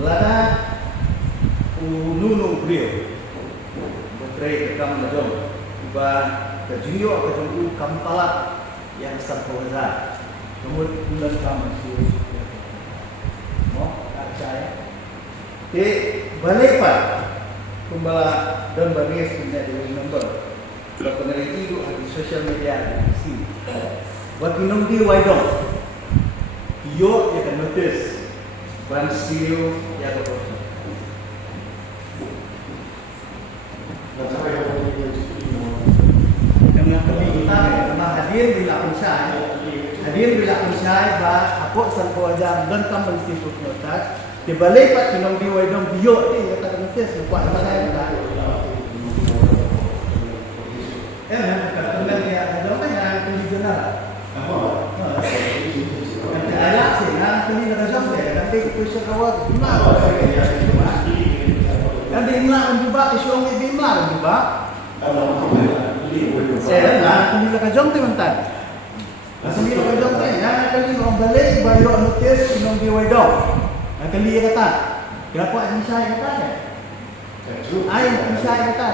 Lada ununu beliau bertrai kam najom iba kejunyo kejungu kam talat yang sampoza kemudian bulan kam masih mau percaya balik pak kumbala dan baris punya di nomor kalau peneliti itu di sosial media di sini buat minum di waidong yo ya kan notice ban siu ya ko dengan kita hadir bila kunsai ba ako sampo aja dan kam bersimpul notas di balik pak minum di waidong yo ni ya kan notice kuat saya dengan ya ada kan yang kondisional ada sih nah ini ada sampai nanti kuis kawat gimana nanti inglah juga isu ini inglah juga saya nah ini nak jom tu mentan ini nak jom tu nah kali orang balik baru notis minum di waidong nah kali kata kenapa saya kata ai saya kata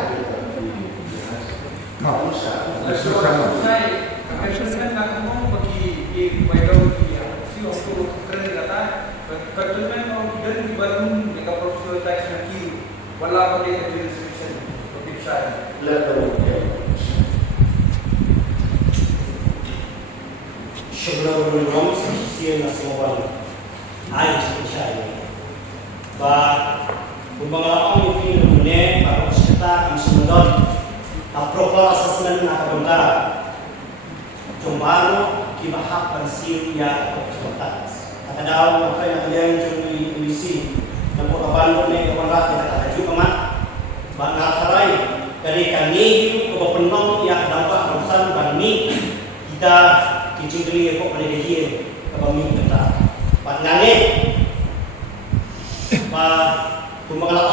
No, susah. Saya akan nak ngomong bagi di waidong dia. Si waktu keren kata, kebetulan mau dan dibangun mereka profesional tax lagi, wala pada jurisdiction untuk saya. Sebelum menolong sisi nasional, ayat saya. Pembangunan ini para peserta kami semua proper assessment na kabangga jumbano kibahak pansin ya peserta katadaw ng kaya nakaliyan yung UEC na po kabando na yung kabangga kita kadaju kaman ba nakaray dari kami ko penong ya dampak kawasan bani kita kijudri ko panidihin kabami kita pat ngani ba pembangunan